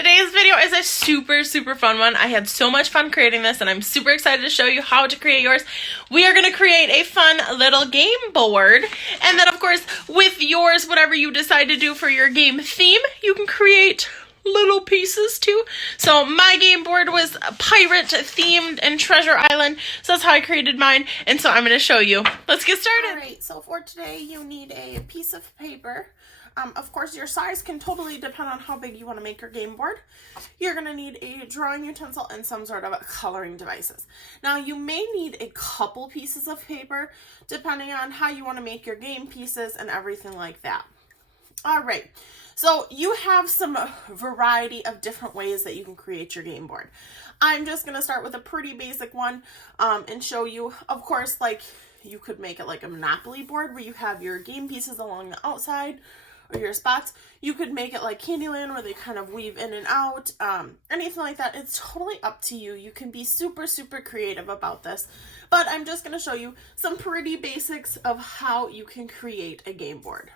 Today's video is a super fun one. I had so much fun creating this and I'm super excited to show you how to create yours. We are going to create a fun little game board, and then of course with yours, whatever you decide to do for your game theme, you can create little pieces too. So my game board was pirate themed and Treasure Island, so that's how I created mine, and so I'm going to show you. Let's get started. Alright, so for today you need a piece of paper. Of course, your size can totally depend on how big you want to make your game board. You're going to need a drawing utensil and some sort of coloring devices. Now, you may need a couple pieces of paper depending on how you want to make your game pieces and everything like that. Alright, so you have some variety of different ways that you can create your game board. I'm just going to start with a pretty basic one and show you, of course, like you could make it like a Monopoly board where you have your game pieces along the outside, or your spots. You could make it like Candyland where they kind of weave in and out, anything like that. It's totally up to you. You can be super creative about this, but I'm just going to show you some pretty basics of how you can create a game board.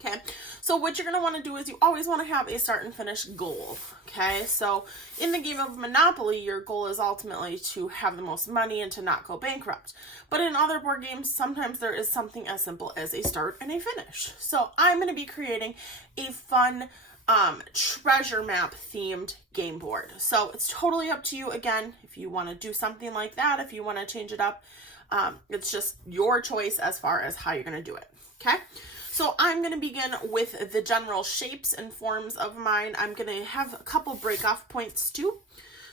Okay, so what you're going to want to do is you always want to have a start and finish goal. Okay, so in the game of Monopoly, your goal is ultimately to have the most money and to not go bankrupt. But in other board games, sometimes there is something as simple as a start and a finish. So I'm going to be creating a fun treasure map themed game board. So it's totally up to you. Again, if you want to do something like that, if you want to change it up, it's just your choice as far as how you're going to do it. Okay. So I'm going to begin with the general shapes and forms of mine. I'm going to have a couple break off points too.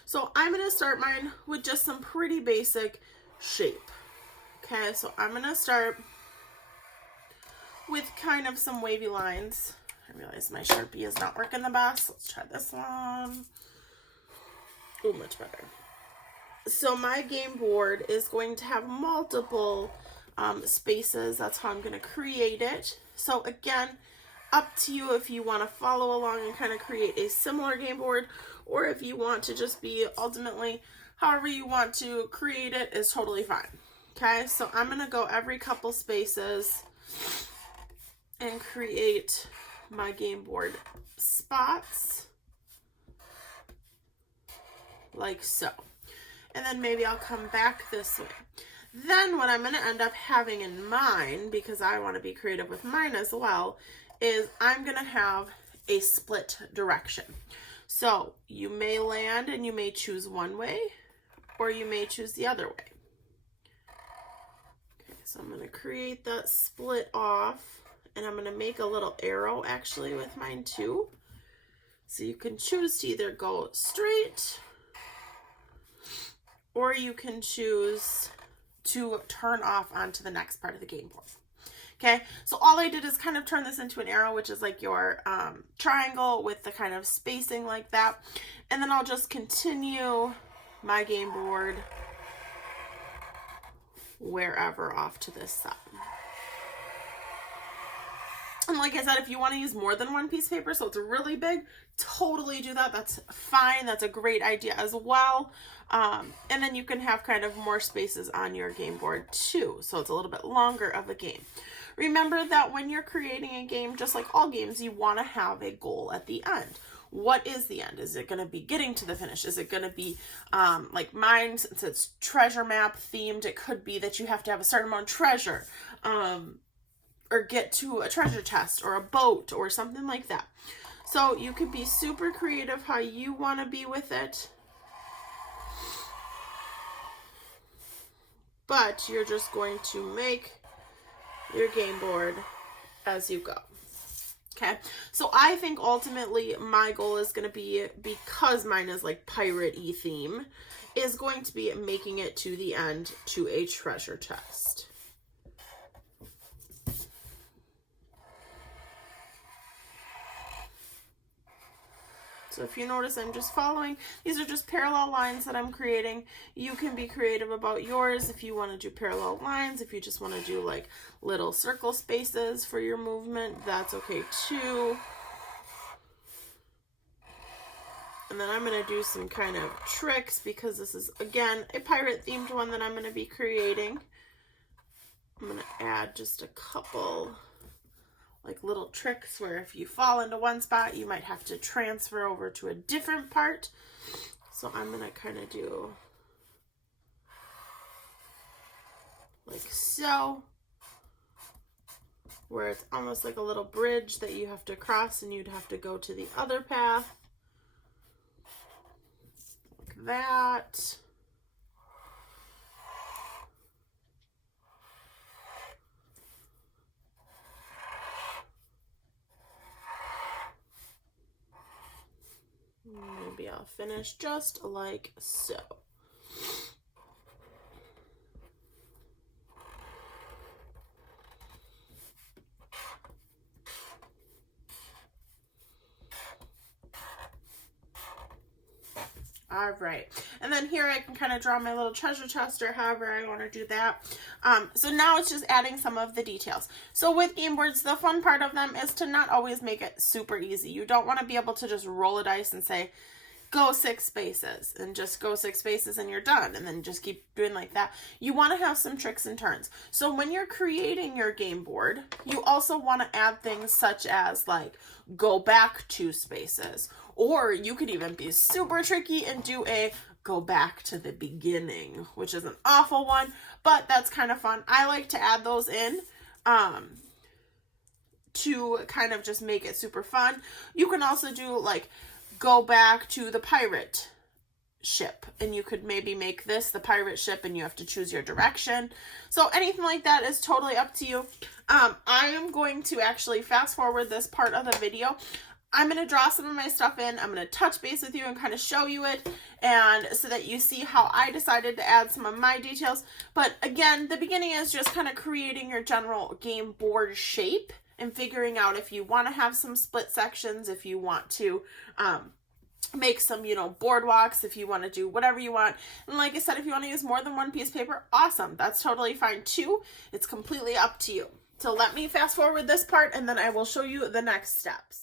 So I'm going to start mine with just some pretty basic shape. Okay, so I'm going to start with kind of some wavy lines. I realize my Sharpie is not working the best. Let's try this one. Oh, much better. So my game board is going to have multiple spaces. That's how I'm going to create it. So again, up to you if you want to follow along and kind of create a similar game board, or if you want to just be ultimately however you want to create it is totally fine. Okay, so I'm going to go every couple spaces and create my game board spots like so. And then maybe I'll come back this way. Then what I'm going to end up having in mind, because I want to be creative with mine as well, is I'm going to have a split direction. So you may land and you may choose one way, or you may choose the other way. Okay, so I'm going to create that split off, and I'm going to make a little arrow actually with mine too. So you can choose to either go straight, or you can choose to turn off onto the next part of the game board. Okay, so all I did is kind of turn this into an arrow, which is like your triangle with the kind of spacing like that. And then I'll just continue my game board wherever off to this side. And like I said, if you want to use more than one piece of paper, so it's really big, totally do that. That's fine. That's a great idea as well. And then you can have kind of more spaces on your game board too. So it's a little bit longer of a game. Remember that when you're creating a game, just like all games, you want to have a goal at the end. What is the end? Is it going to be getting to the finish? Is it going to be like mine, since it's treasure map themed, it could be that you have to have a certain amount of treasure, or get to a treasure chest or a boat or something like that. So you could be super creative how you want to be with it, but you're just going to make your game board as you go. Okay, so I think ultimately my goal is going to be, because mine is like pirate-y theme, is going to be making it to the end to a treasure chest. So if you notice, I'm just following. These are just parallel lines that I'm creating. You can be creative about yours if you want to do parallel lines. If you just want to do like little circle spaces for your movement, that's okay too. And then I'm going to do some kind of tricks, because this is, again, a pirate themed one that I'm going to be creating. I'm going to add just a couple like little tricks where if you fall into one spot, you might have to transfer over to a different part. So I'm gonna kind of do like so, where it's almost like a little bridge that you have to cross and you'd have to go to the other path. Like that. Maybe I'll finish just like so. All right, and then here I can kind of draw my little treasure chest or however I want to do that. So now it's just adding some of the details. So with game boards, the fun part of them is to not always make it super easy. You don't want to be able to just roll a dice and say, go 6 spaces, and just go 6 spaces and you're done, and then just keep doing like that. You want to have some tricks and turns. So when you're creating your game board, you also want to add things such as like go back 2 spaces, or you could even be super tricky and do a go back to the beginning, which is an awful one, but that's kind of fun. I like to add those in to kind of just make it super fun. You can also do like go back to the pirate ship, and you could maybe make this the pirate ship and you have to choose your direction. So anything like that is totally up to you. I am going to actually fast forward this part of the video. I'm going to draw some of my stuff in. I'm going to touch base with you and kind of show you it, and so that you see how I decided to add some of my details. But again, the beginning is just kind of creating your general game board shape and figuring out if you want to have some split sections, if you want to make some, boardwalks, if you want to do whatever you want. And like I said, if you want to use more than one piece of paper, awesome. That's totally fine too. It's completely up to you. So let me fast forward this part and then I will show you the next steps.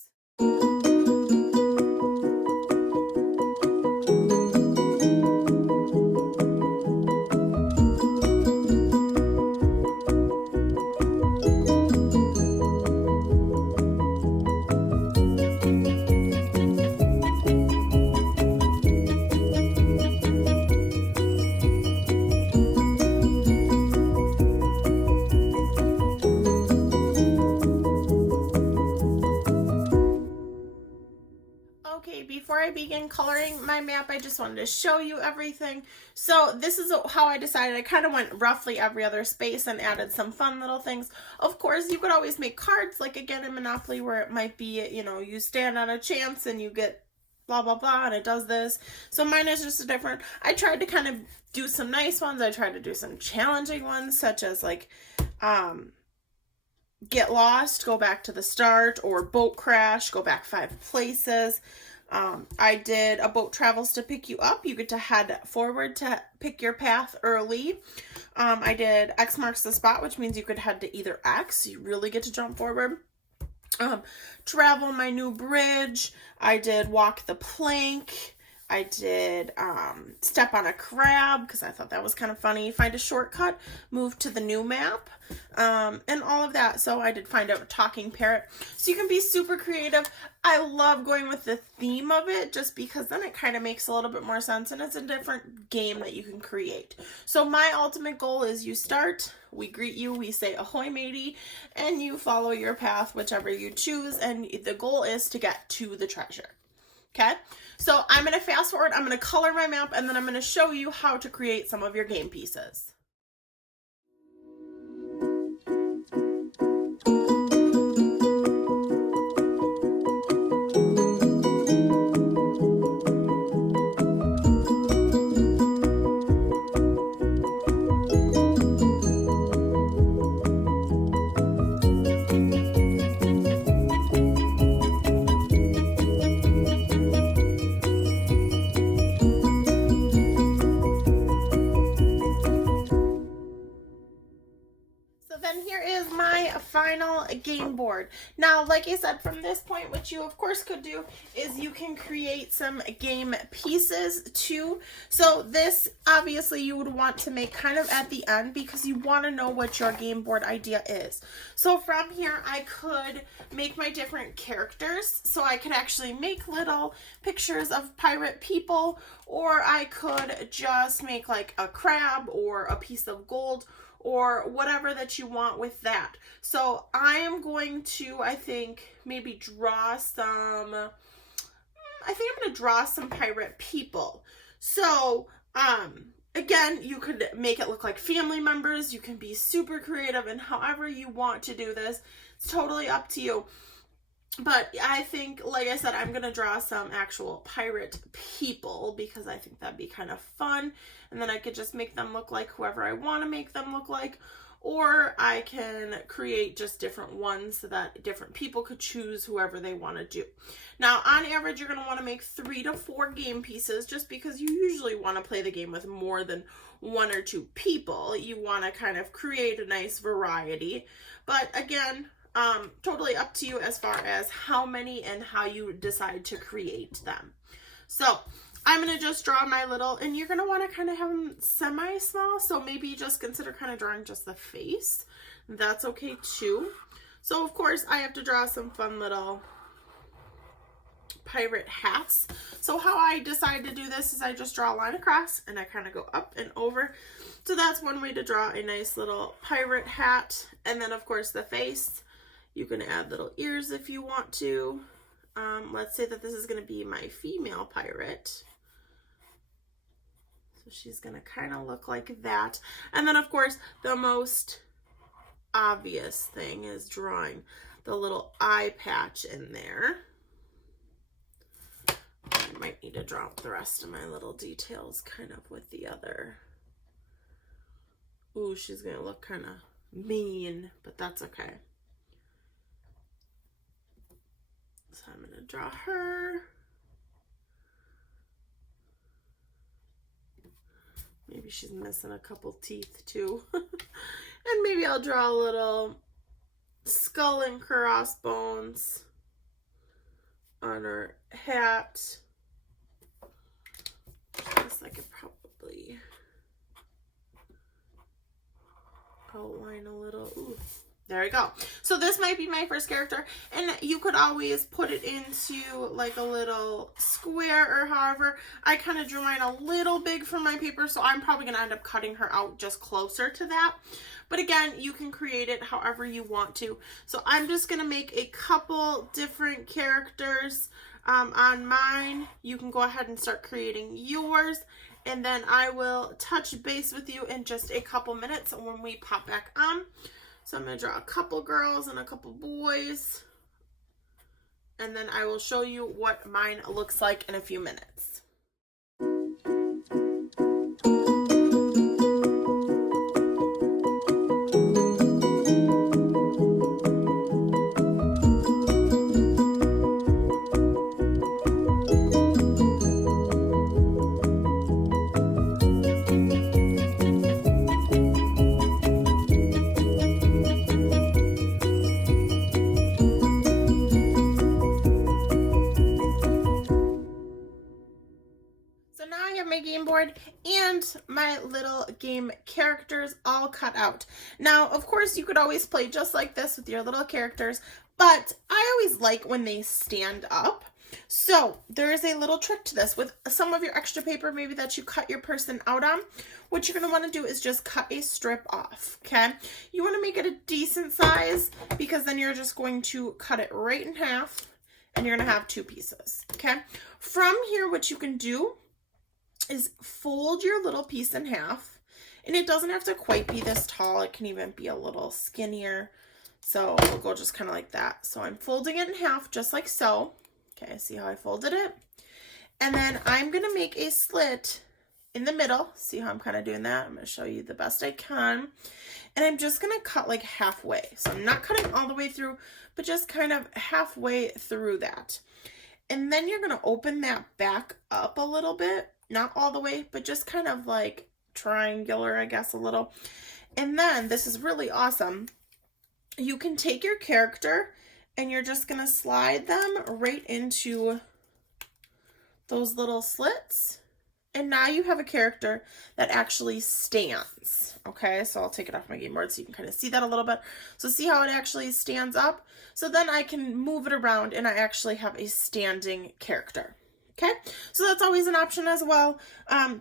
Before I begin coloring my map, I just wanted to show you everything. So this is how I decided. I kind of went roughly every other space and added some fun little things. Of course, you could always make cards, like again in Monopoly, where it might be, you stand on a chance and you get blah, blah, blah, and it does this. So mine is just different. I tried to kind of do some nice ones. I tried to do some challenging ones, such as like, get lost, go back to the start, or boat crash, go back 5 places. I did a boat travels to pick you up. You get to head forward to pick your path early. I did X marks the spot, which means you could head to either X. You really get to jump forward. Travel my new bridge. I did walk the plank. I did step on a crab because I thought that was kind of funny. Find a shortcut, move to the new map, and all of that. So I did find out a talking parrot. So you can be super creative. I love going with the theme of it just because then it kind of makes a little bit more sense and it's a different game that you can create. So my ultimate goal is you start, we greet you, we say ahoy matey, and you follow your path, whichever you choose, and the goal is to get to the treasure. Okay, so I'm going to fast forward, I'm going to color my map, and then I'm going to show you how to create some of your game pieces. final game board. Now, like I said, from this point, what you of course could do is you can create some game pieces too. So this obviously you would want to make kind of at the end because you want to know what your game board idea is. So from here, I could make my different characters. So I could actually make little pictures of pirate people, or I could just make like a crab or a piece of gold or whatever that you want with that. So I am going to, I think, maybe draw some, I think I'm going to draw some pirate people. So, again, you could make it look like family members. You can be super creative and however you want to do this. It's totally up to you. But I think, like I said, I'm going to draw some actual pirate people because I think that'd be kind of fun. And then I could just make them look like whoever I want to make them look like. Or I can create just different ones so that different people could choose whoever they want to do. Now, on average, you're going to want to make 3 to 4 game pieces just because you usually want to play the game with more than 1 or 2 people. You want to kind of create a nice variety. But again, totally up to you as far as how many and how you decide to create them. So I'm going to just draw my little, and you're going to want to kind of have them semi-small. So maybe just consider kind of drawing just the face. That's okay too. So of course I have to draw some fun little pirate hats. So how I decide to do this is I just draw a line across and I kind of go up and over. So that's one way to draw a nice little pirate hat. And then of course the face. You can add little ears if you want to. Let's say that this is going to be my female pirate. So she's going to kind of look like that. And then, of course, the most obvious thing is drawing the little eye patch in there. I might need to draw the rest of my little details kind of with the other. Ooh, she's going to look kind of mean, but that's okay. So I'm going to draw her. Maybe she's missing a couple teeth too. And maybe I'll draw a little skull and crossbones on her hat. I guess I could probably outline a little. Ooh. There we go. So this might be my first character, and you could always put it into like a little square or however. I kind of drew mine a little big for my paper, so I'm probably going to end up cutting her out just closer to that. But again, you can create it however you want to. So I'm just going to make a couple different characters on mine. You can go ahead and start creating yours, and then I will touch base with you in just a couple minutes when we pop back on. So I'm going to draw a couple girls and a couple boys, and then I will show you what mine looks like in a few minutes. Game board and my little game characters all cut out. Now, of course, you could always play just like this with your little characters, but I always like when they stand up. So there is a little trick to this. With some of your extra paper, maybe that you cut your person out on, what you're going to want to do is just cut a strip off, okay? You want to make it a decent size because then you're just going to cut it right in half and you're going to have 2 pieces, okay? From here, what you can do is fold your little piece in half, and it doesn't have to quite be this tall. It can even be a little skinnier. So we'll go just kind of like that. So I'm folding it in half just like so. Okay, see how I folded it? And then I'm going to make a slit in the middle. See how I'm kind of doing that? I'm going to show you the best I can. And I'm just going to cut like halfway. So I'm not cutting all the way through, but just kind of halfway through that. And then you're going to open that back up a little bit. Not all the way, but just kind of like triangular, I guess, a little. And then this is really awesome. you can take your character and you're just going to slide them right into those little slits. And now you have a character that actually stands. Okay, so I'll take it off my game board so you can kind of see that a little bit. So see how it actually stands up? So then I can move it around and I actually have a standing character. Okay, so that's always an option as well,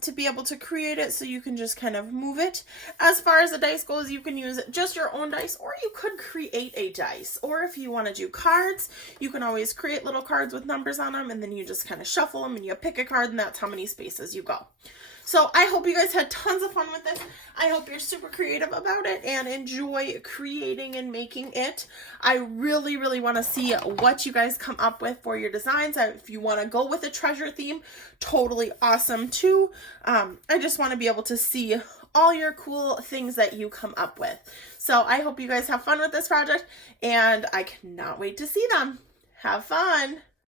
to be able to create it, so you can just kind of move it. As far as the dice goes, you can use just your own dice, or you could create a dice. Or if you want to do cards, you can always create little cards with numbers on them, and then you just kind of shuffle them and you pick a card, and that's how many spaces you go. So I hope you guys had tons of fun with this. I hope you're super creative about it and enjoy creating and making it. I really, really want to see what you guys come up with for your designs. If you want to go with a treasure theme, totally awesome too. I just want to be able to see all your cool things that you come up with. So I hope you guys have fun with this project, and I cannot wait to see them. Have fun.